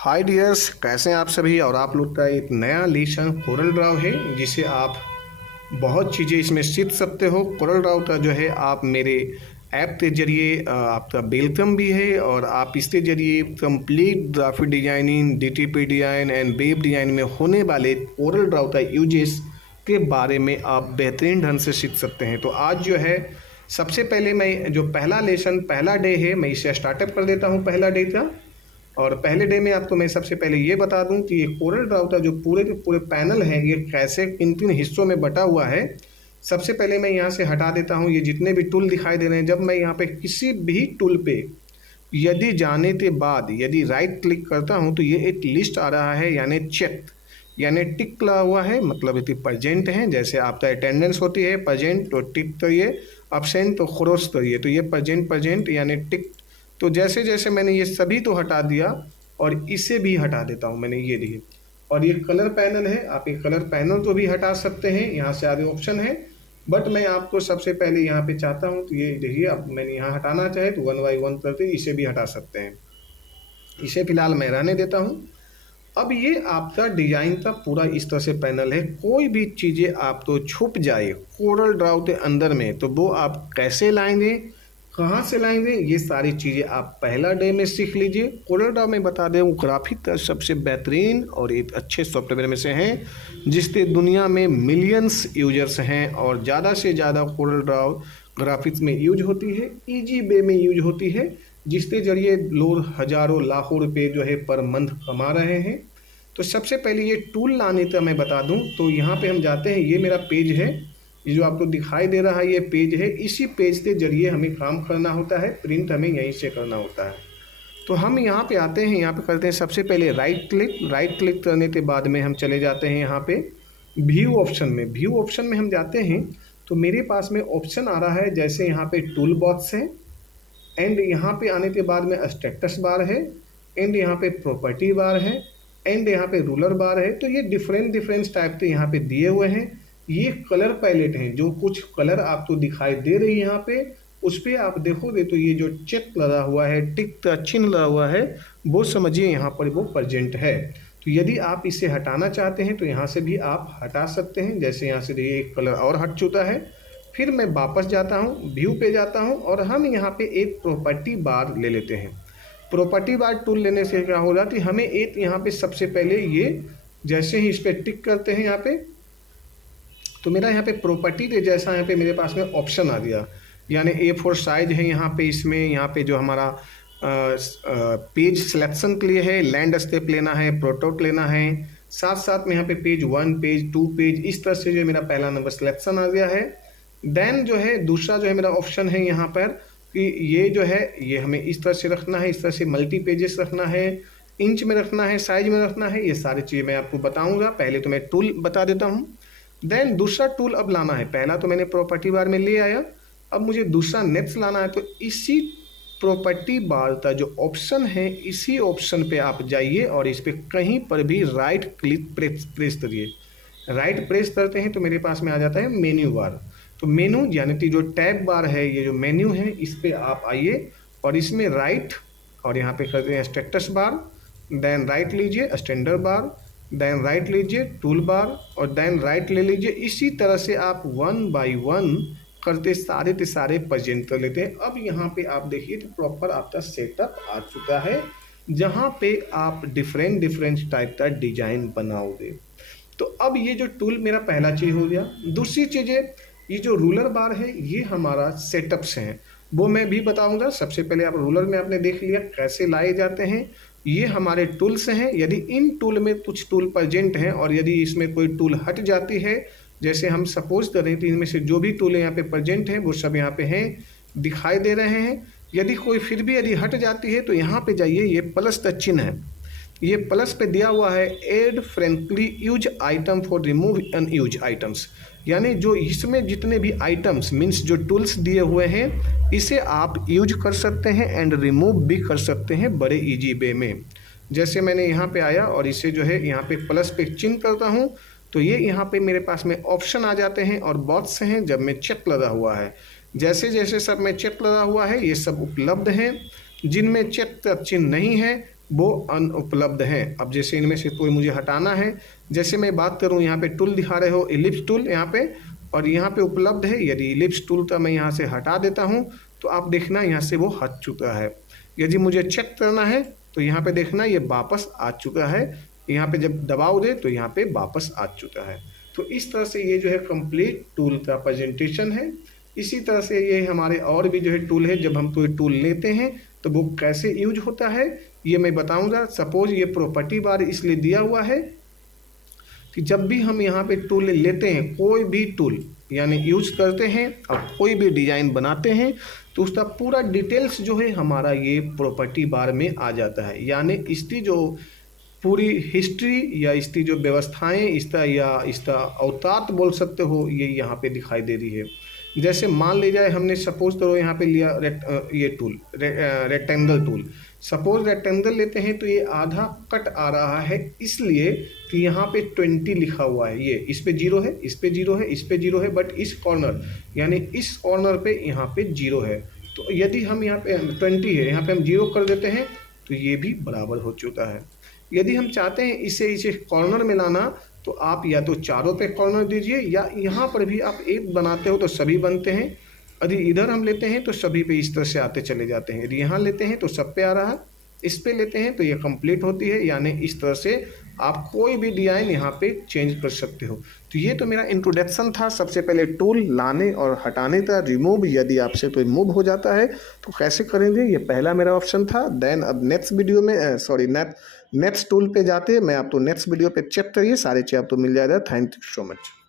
हाय dears, कैसे हैं आप सभी। और आप लोग का एक नया लेसन कोरल ड्राव है जिसे आप बहुत चीज़ें इसमें सीख सकते हो। कोरल ड्राव का जो है आप मेरे ऐप के जरिए आपका वेलकम भी है और आप इसके जरिए complete graphic designing, DTP design and web design में होने वाले कोरल ड्राव का यूजेस के बारे में आप बेहतरीन ढंग से सीख सकते हैं। तो आज जो है सबसे पहले मैं जो पहला लेसन पहला डे है मैं इसे स्टार्टअप कर देता हूँ पहला डे का। और पहले डे में आपको मैं सबसे पहले ये बता दूं कि ये कोरल ड्राव का जो पूरे के पूरे पैनल है ये कैसे किन किन हिस्सों में बटा हुआ है। सबसे पहले मैं यहाँ से हटा देता हूँ ये जितने भी टूल दिखाई दे रहे हैं। जब मैं यहाँ पे किसी भी टूल पे यदि जाने के बाद यदि राइट क्लिक करता हूँ तो ये एक लिस्ट आ रहा है, यानी चेक यानी टिक लगा हुआ है, मतलब ये प्रेजेंट है। जैसे आपका अटेंडेंस होती है प्रेजेंट तो टिक करिए, अब्सेंट तो क्रॉस करिए। तो ये प्रेजेंट यानी टिक। तो जैसे जैसे मैंने ये सभी तो हटा दिया और इसे भी हटा देता हूँ मैंने, ये देखिए। और ये कलर पैनल है, आप ये कलर पैनल को भी हटा सकते हैं, यहाँ से आगे ऑप्शन है। बट मैं आपको सबसे पहले यहाँ पे चाहता हूँ तो ये देखिए, अब मैंने यहाँ हटाना चाहे तो 1 बाय 1 करके इसे भी हटा सकते हैं। इसे फिलहाल मैं रहने देता हूँ। अब ये आपका डिजाइन का पूरा इस तरह से पैनल है। कोई भी चीज़ें आप तो छुप जाए कोरल ड्राव के अंदर में तो वो आप कैसे लाएंगे, कहाँ से लाएंगे, ये सारी चीज़ें आप पहला डे में सीख लीजिए। कोरल ड्राव में बता दें वो ग्राफिक का सबसे बेहतरीन और एक अच्छे सॉफ्टवेयर में से हैं जिसके दुनिया में मिलियंस यूजर्स हैं और ज़्यादा से ज़्यादा कोरल ड्राव ग्राफिक्स में यूज होती है, इजी वे में यूज होती है, जिसके जरिए लोग हज़ारों लाखों रुपए जो है पर मंथ कमा रहे हैं। तो सबसे पहले ये टूल लाने का मैं बता दूं तो यहाँ पे हम जाते हैं, ये मेरा पेज है, ये जो आपको दिखाई दे रहा है ये पेज है। इसी पेज के जरिए हमें काम करना होता है, प्रिंट हमें यहीं से करना होता है। तो हम यहाँ पे आते हैं, यहाँ पे करते हैं सबसे पहले राइट क्लिक करने के बाद में हम चले जाते हैं यहाँ पे व्यू ऑप्शन में। व्यू ऑप्शन में हम जाते हैं तो मेरे पास में ऑप्शन आ रहा है, जैसे यहाँ पे टूल बॉक्स है एंड यहाँ पे आने के बाद में स्टेटस बार है एंड यहाँ पे प्रॉपर्टी बार है एंड यहाँ पे रूलर बार है। तो ये डिफरेंट टाइप के यहाँ पे दिए हुए हैं। ये कलर पैलेट हैं, जो कुछ कलर आपको दिखाई दे रही है यहाँ पे उस पर आप देखोगे तो ये जो चेक लगा हुआ है, टिक का चिन्ह लगा हुआ है, वो समझिए यहाँ पर वो प्रेजेंट है। तो यदि आप इसे हटाना चाहते हैं तो यहाँ से भी आप हटा सकते हैं। जैसे यहाँ से ये एक कलर और हट चुका है। फिर मैं वापस जाता हूँ, व्यू पे जाता हूँ और हम यहाँ पे एक प्रॉपर्टी बार ले लेते हैं। प्रॉपर्टी बार टूल लेने से क्या होगा कि हमें एक यहाँ पे सबसे पहले ये जैसे ही इस पर टिक करते हैं यहाँ पे तो मेरा यहाँ पे प्रॉपर्टी के जैसा यहाँ पे मेरे पास में ऑप्शन आ गया, यानी A4 साइज है यहाँ पे। इसमें यहाँ पे जो हमारा पेज सिलेक्शन के लिए है, लैंडस्केप लेना है, प्रोटोट लेना है, साथ साथ में यहाँ पे पेज 1, पेज 2, पेज, इस तरह से जो मेरा पहला नंबर सिलेक्शन आ गया है। देन जो है दूसरा जो है मेरा ऑप्शन है यहाँ पर कि ये जो है ये हमें इस तरह से रखना है, इस तरह से मल्टी पेजेस रखना है, इंच में रखना है, साइज में रखना है। ये सारी चीज़ें मैं आपको बताऊंगा। पहले तो मैं टूल बता देता हूँ, देन दूसरा टूल अब लाना है। पहला तो मैंने प्रॉपर्टी बार में ले आया, अब मुझे दूसरा नेक्स्ट लाना है। तो इसी प्रॉपर्टी बार का जो ऑप्शन है इसी ऑप्शन पे आप जाइए और इस पर कहीं पर भी राइट क्लिक प्रेस करिए। राइट प्रेस करते हैं तो मेरे पास में आ जाता है मेन्यू बार। तो मेन्यू यानी कि जो टैब बार है, ये जो मेन्यू है, इस पे आप आइए और इसमें राइट और यहाँ पे करते हैं स्टेटस बार, देन राइट लीजिए स्टैंडर्ड बार, देन राइट लीजिए टूल बार और देन राइट ले लीजिए। इसी तरह से आप 1 बाय 1 करते सारे के सारे प्रेजेंट कर लेते हैं। अब यहाँ पे आप देखिए तो प्रॉपर आपका सेटअप आ चुका है जहाँ पे आप डिफरेंट टाइप का डिजाइन बनाओगे। तो अब ये जो टूल मेरा पहला चीज़ हो गया। दूसरी चीज़ें ये जो रूलर बार है ये हमारा सेटअप्स हैं, वो मैं भी बताऊंगा। सबसे पहले आप रूलर में आपने देख लिया कैसे लाए जाते हैं, ये हमारे टूल्स हैं। यदि इन टूल में कुछ टूल प्रेजेंट हैं और यदि इसमें कोई टूल हट जाती है, जैसे हम सपोज करें तो इनमें से जो भी टूल यहाँ पे प्रेजेंट हैं वो सब यहाँ पे हैं, दिखाई दे रहे हैं। यदि कोई फिर भी यदि हट जाती है तो यहाँ पे जाइए, ये प्लस का चिन्ह है, ये प्लस पे दिया हुआ है add frankly use item for remove unused items, यानी जो इसमें जितने भी आइटम्स मीन्स जो टूल्स दिए हुए हैं इसे आप यूज कर सकते हैं एंड रिमूव भी कर सकते हैं बड़े इजी वे में। जैसे मैंने यहाँ पे आया और इसे जो है यहाँ पे प्लस पे चिन्ह करता हूँ तो ये यहाँ पे मेरे पास में ऑप्शन आ जाते हैं और बॉक्स हैं जब में चेक लगा हुआ है। जैसे जैसे सब में चेक लगा हुआ है ये सब उपलब्ध हैं। जिनमें चेक का चिन्ह नहीं है वो अनुपलब्ध हैं। अब जैसे इनमें से कोई मुझे हटाना है, जैसे मैं बात करूँ यहाँ पे टूल दिखा रहे हो इलिप्स टूल यहाँ पे, और यहाँ पे उपलब्ध है। यदि इलिप्स टूल का मैं यहाँ से हटा देता हूँ तो आप देखना यहाँ से वो हट चुका है। यदि मुझे चेक करना है तो यहाँ पे देखना ये वापस आ चुका है। यहाँ पे जब दबाव दे तो यहाँ पे वापस आ चुका है। तो इस तरह से ये जो है कंप्लीट टूल का प्रेजेंटेशन है। इसी तरह से ये हमारे और भी जो है टूल है, जब हम कोई टूल लेते हैं तो वो कैसे यूज होता है ये मैं बताऊंगा। सपोज ये प्रॉपर्टी बार इसलिए दिया हुआ है कि जब भी हम यहाँ पे टूल लेते हैं, कोई भी टूल यानी यूज करते हैं और कोई भी डिजाइन बनाते हैं, तो उसका पूरा डिटेल्स जो है हमारा ये प्रॉपर्टी बार में आ जाता है। यानी इसकी जो पूरी हिस्ट्री या इसकी जो व्यवस्थाएं, इसका या इसका अवतात बोल सकते हो, ये यहाँ पे दिखाई दे रही है। जैसे मान ले जाए हमने सपोज करो यहाँ पे लिया ये tool rectangle tool. Suppose rectangle लेते हैं तो ये आधा कट आ रहा है, इसलिए कि यहाँ पे 20 लिखा हुआ है। ये इस पे 0 है, इस पे 0 है, इस पे 0 है, बट इस कॉर्नर यानी इस कॉर्नर पे यहाँ पे 0 है। तो यदि हम यहाँ पे 20 है, यहाँ पे हम 0 कर देते हैं तो ये भी बराबर हो चुका है। यदि हम चाहते हैं इसे कॉर्नर में लाना, तो आप या तो चारों पे कॉर्नर दीजिए, या यहाँ पर भी आप एक बनाते हो तो सभी बनते हैं। यदि इधर हम लेते हैं तो सभी पे इस तरह से आते चले जाते हैं। यदि यहाँ लेते हैं तो सब पे आ रहा है, इस पे लेते हैं तो ये कंप्लीट होती है। यानी इस तरह से आप कोई भी डिजाइन यहाँ पे चेंज कर सकते हो। तो ये तो मेरा इंट्रोडक्शन था, सबसे पहले टूल लाने और हटाने का, रिमूव। यदि आपसे कोई मूव हो जाता है तो कैसे करेंगे, ये पहला मेरा ऑप्शन था। देन अब नेक्स्ट वीडियो में नेक्स्ट टूल पे जाते हैं। मैं आपको नेक्स्ट वीडियो पे चेक करिए, सारे चीज़ आपको मिल जाएगा। Thank you so much.